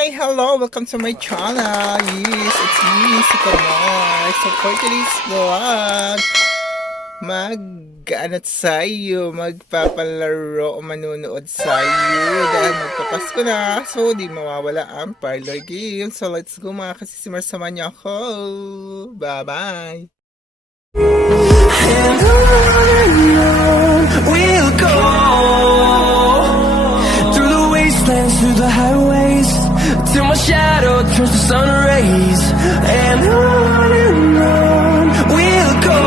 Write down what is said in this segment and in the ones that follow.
Hi, hello, welcome to my channel. Yes, it's me, si Kamoy. So for today's vlog, magpapalaro o manunood sa'yo dahil magpapasko na. So, di mawawala ang parlor game. So, let's go mga kasisimar, samahan niyo ako. Bye-bye! And on we'll go, through the wastelands, through the highways, till my shadow turns to sun rays. And on we'll go,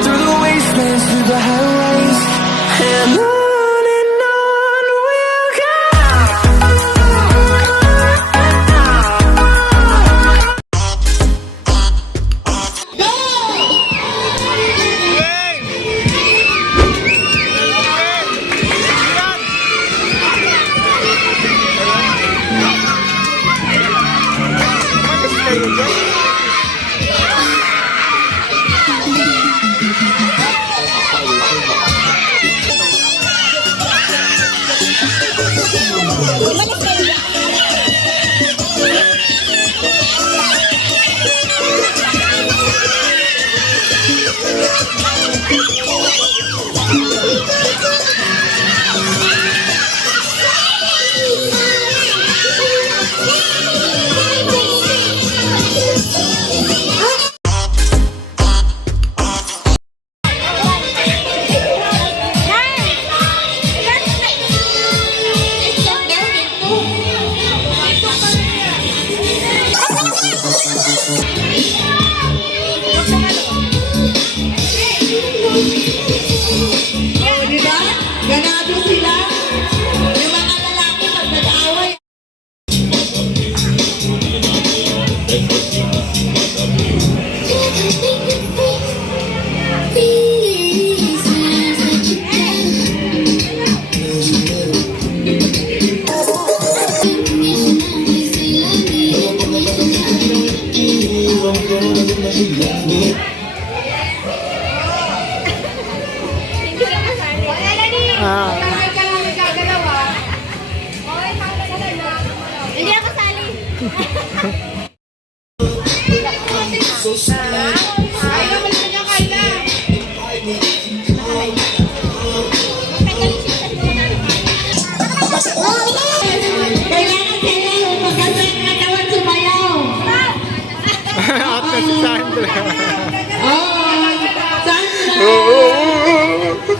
through the wastelands, through the highways, and on we'll go. Hindi ako sali. Ayaw mo lang niya kaya. Kailangan sila magkasal na kawan sumayaw. At na si Sandra.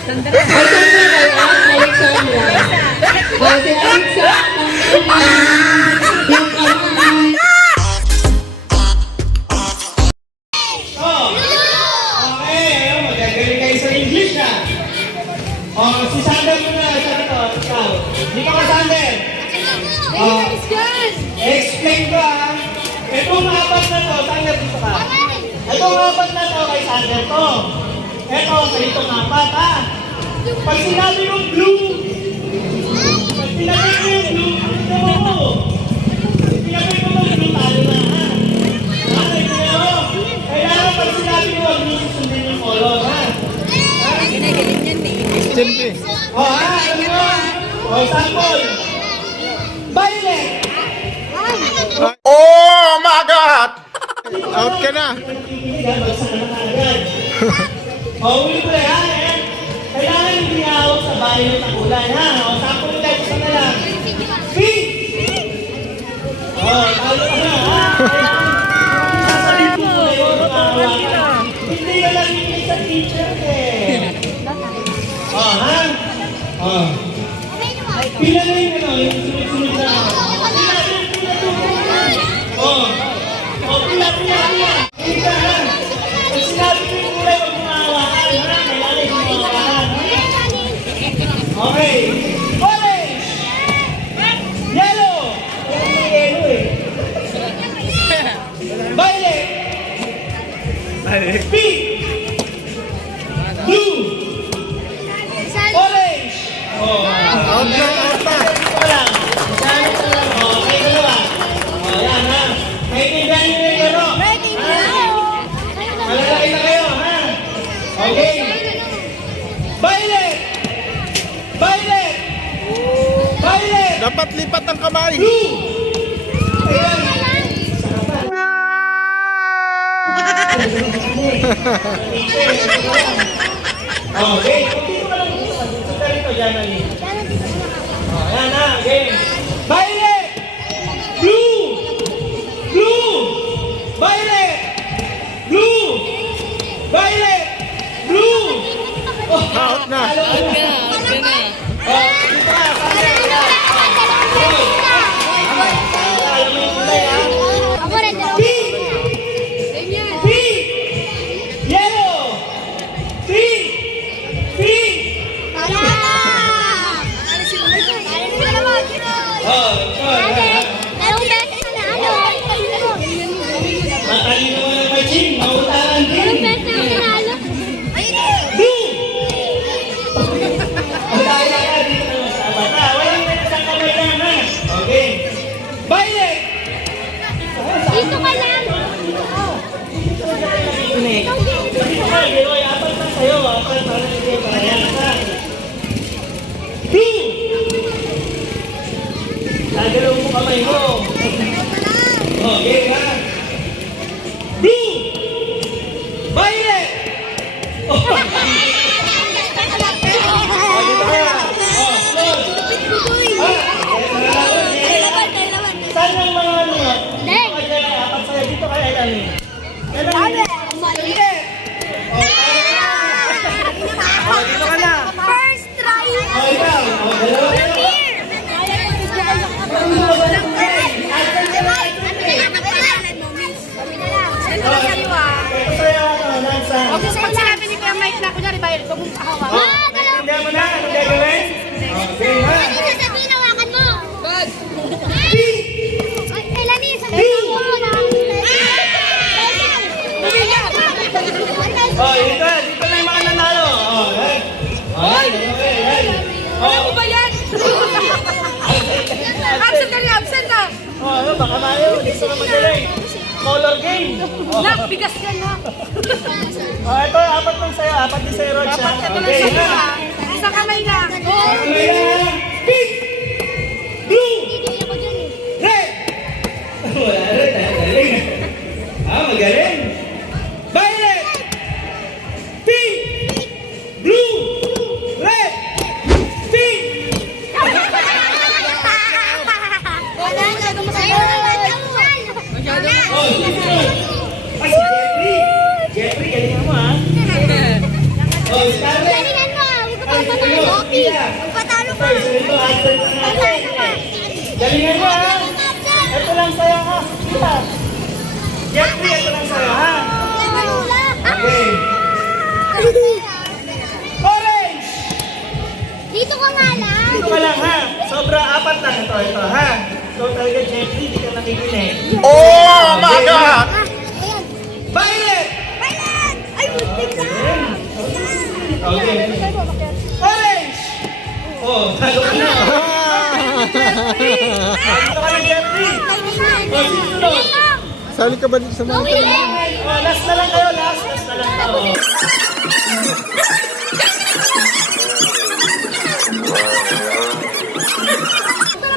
Sandra. Si Sander muna, ikaw. Hindi ka ba Sander? Explain ba? Itong apat na to, Sander dito ka. Itong apat na to kay Sander to. Ito, sa itong apat ha. Pag sinabi yung blue, pag sinabi ko yung blue, ito mo. Pag sinabi ko yung blue, talo na ha. Kailangan pag sinabi ko yung blue, susundin yung color ha. Siyempre. Alam mo? Sample. Violet. Oh my God! Out ka na. Uli ko yan. Kailangan hindi hawak sa violet na kulay ha. Sample tayo sa kanila. Pink. Talo ka na ha. Hindi ka lang yung sa teacher eh. Ha? Pila na yung yung sunod-sunod na. Pila. Pila ha. Pag sinabi ko yung kulay, huwag mong hawakan. Kailangan yung hawakan. Okay. Orange. Yellow. Yellow eh. Violet. Pink. Blue. Orange! Out na, out na. Wala. Dapat lipat ang kamay. Blue. Ayan. Okay, dito ka lang dito. Dito ka rito, Janali. Ayan na, game. Violet! Blue! Blue! Violet! Blue! Violet! Blue! Oh, Out na. Oh, dito ka, Sander. Alam mo yung kulay, ha? Ako rin, Pink! Pink! Yellow! Pink! Pink! Oh, matalino mo ng machine, mautaran din. Blue! Ang daya ka dito na mas bata. Walang isang kamay lang, ha? Okay. Violet! Dito ka lang. Dito ka, Leroy. Apat na sa'yo. Apat para hindi para yan, ha? Blue! Nagalaw mo kamay mo. Okay, ha? Blue! Violet! Oh, dito ka. Oh, slow. Saan yung mga ano nga? Dito ka dyan, apat sa'yo. Dito ka, Elani. Elani. Oh, dito ka na. First try. Oh, ikaw. Oh, dalawa kayo. Ito sa'yo, ano, Nansa. Okay, pag sinabi ni Kuya Mike na, kunyari ba, ito mong hawak. Oh, naintindihan mo na? Anong gagawin? Okay, ha? Ano sasabihin, hawakan mo? God. Pink! Ay, Lani, sabihin mo na. Oh, dito. Dito na yung mga nanalo. Oh, hey. Hey, hey, hey. Oh, ba yan? Absent ka rin, absent ka. oh, ano, baka tayo. Gusto na magaling. Color game. Oh, Nak, bigas ka na. oh, ito, apat lang sa'yo. Apat din sa'yo, Rod. Okay, ha? Isang kamay na. Okay, ha? Pink! Blue! Red! Wala red, ha? Magaling. Ah, magaling. Violet! Pink! Blue! Red! Pink! Oh, susunod. Ah, si Jeffrey. Jeffrey, galingan mo, ha? Oh, Scarlett. Ay, susunod. Pia. Okay, susunod. Answer ko na natin. Galingan mo, ha? Ito lang sa'yo, ha? Pia. Jeffrey, ito lang sa'yo, ha? Okay. Orange! Dito ka nga lang. Dito ka lang, ha? Sobra, apat lang ito, ha? Ikaw talaga, Jeffrey, di ka nakikinig. Oh my God! Ayan. Violet! Violet! Ay, muntik na. Okay. Orange! Oh, talo ka na. Dito ka lang, Jeffrey. Oh, susunod. Sali ka ba dito sa mga Oh, last na lang kayo, last na lang tayo.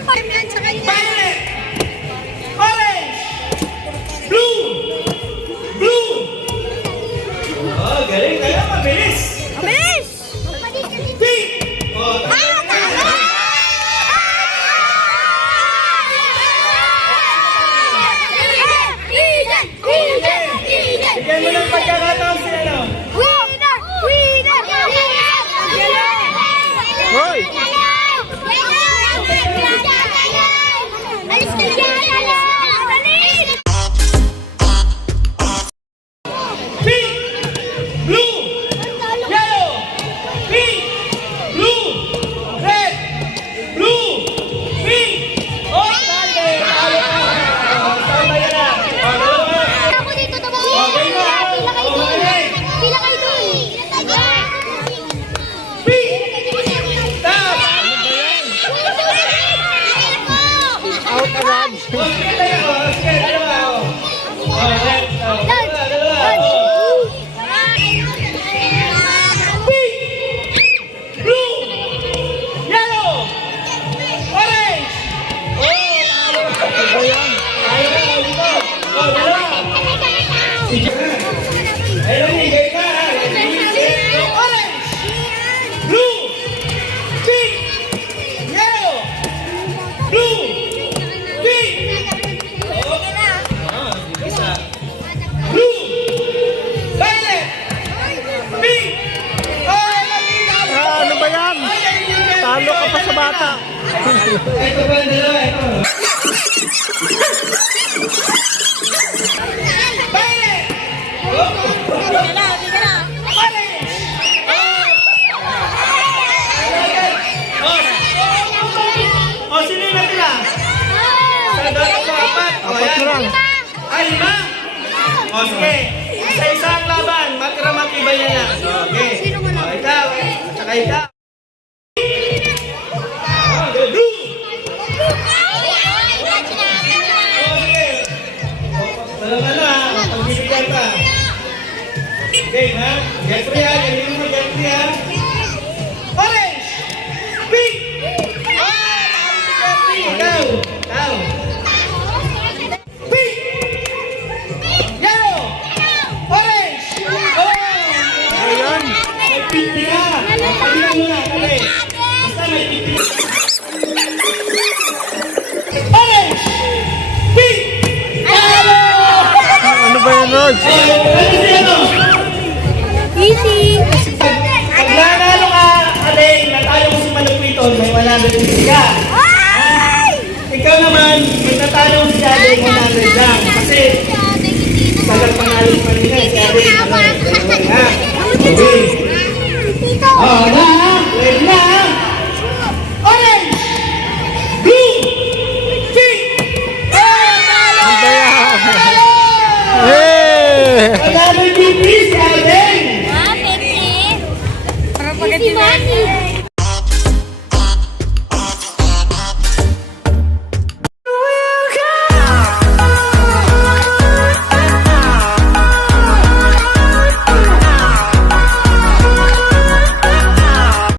Violet! Orange! Blue! Blue! Oh, galing kayo, mabilis! Mabilis! Pink! Oh, tama. Bigyan mo ng pagkakataon si ano? Winner! Winner! Hoy! Alis ka dyan! Alis! Pink! Blue! Yellow! Pink! Blue! Red! Blue! Pink! Oh, Sunday! Talo ka! Oh, tama yan na! Oh, dalawa! Ako dito na ba? Okay na! Pila kayo Oh, doon! magaling! Pila kayo doon! Pink! Stop! Out agad! Oh, sige tayo! Oh, sige, dalawa! Oh, oh, red! Oh, dalawa, dalawa! Oh. Pink! Blue! Yellow! Orange! Ito pa yung dalawa, ito. O, sino yung natira? Sa dalawa ko, apat. O, yan. Ay, 5. O, sige. Isa-isa ang laban. Matira-matibay na yan. Okay. O, ikaw. Tsaka ikaw. Blue! Talaga na, pagbibigyan ka. Okay, ha? Get free, ha? Galing mo, get free, ha? Orange! Pink! Get free! Ikaw! Ikaw! Pink! Yellow! Orange! Oh! Ayan! May pink ka! Pagbilang mo na, kali. Basta may pink ka. Orange! Pink! Ano ba yan, Rod? Easy. Pag nanalo ka, Alay, natalo mo si Malupiton, may 150 ka. Ikaw naman, pag natalo mo si Alay, 100 lang. Kasi, sagal panalo pa